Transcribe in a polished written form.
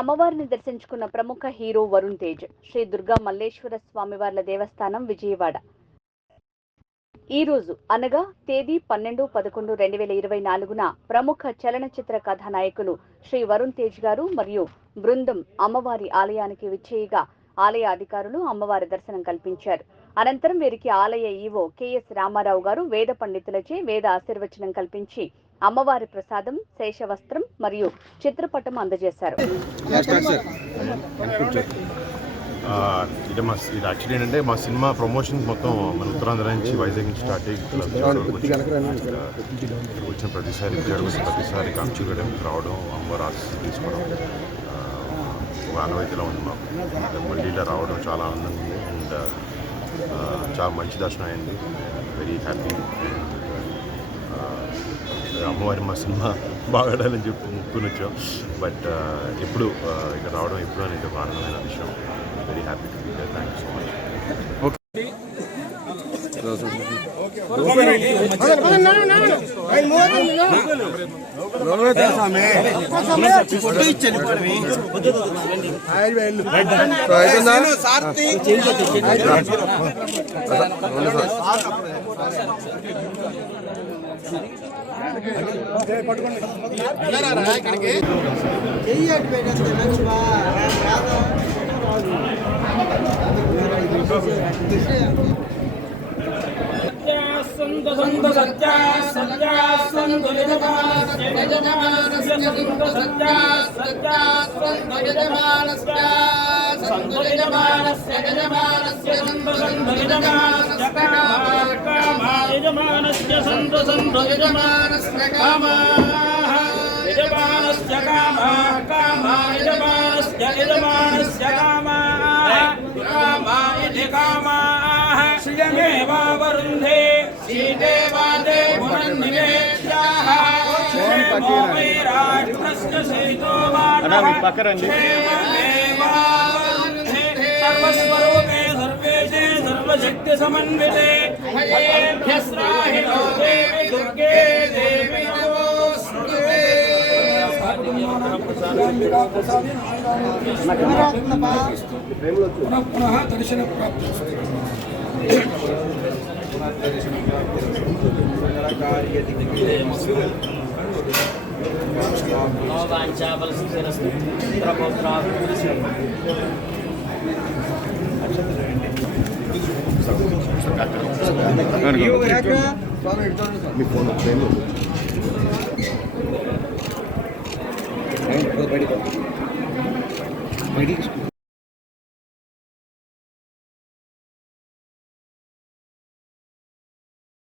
అమ్మవారిని దర్శించుకున్న ప్రముఖ హీరో వరుణ్ తేజ్. శ్రీ దుర్గా మల్లేశ్వర స్వామివార్ల దేవస్థానం విజయవాడ. ఈ రోజు అనగా తేదీ 12-11-2024న ప్రముఖ చలనచిత్ర కథానాయకులు శ్రీ వరుణ్ తేజ్ గారు మరియు బృందం అమ్మవారి ఆలయానికి విచ్చేయగా ఆలయ అధికారులు అమ్మవారి దర్శనం కల్పించారు. అనంతరం వీరికి ఆలయ ఈవో కెఎస్ రామారావు గారు వేద పండితులచే వేద ఆశీర్వచనం కల్పించి అమ్మవారి ప్రసాదం, శేషవస్త్రం మరియు చిత్రపటం అందజేశారు. ఇది యాక్చువల్లీ ఏంటంటే మా సినిమా ప్రమోషన్స్ మొత్తం మన ఉత్తరాంధ్ర నుంచి వైజాగ్ నుంచి స్టార్ట్ అయ్యి వచ్చిన ప్రతిసారి ప్రతిసారి కాంచీగూడెం రావడం, అమ్మవారి ఆశీస్సు తీసుకోవడం ఆనవాయితీలో ఉంది మాకు. మళ్ళీ ఇలా రావడం చాలా ఆనందంగా ఉంది అండ్ చాలా మంచి దర్శనం అయింది. Very happy. అమ్మవారి మా సినిమా బాగాడాలని చెప్పి ముక్కుని వచ్చాం. బట్ ఎప్పుడు ఇక్కడ రావడం ఎప్పుడు అనేది ఒక ఆనందమైన విషయం. Very happy to be there. Thank you so much. श्रियमेवावरुन्धे श्रीदेवादे पुनर्निवेद्याः क्षेमोऽवैराष्ट्रस्य सेतो क्षेममेवावरुन्धे सर्वस्वरूपे सर्वेशे सर्वशक्तिसमन्विते अयेभ्यस्राहिनो देवि दुर्गे देवि नमोऽस्तुते। पुनः दर्शन प्राप्त బయటికి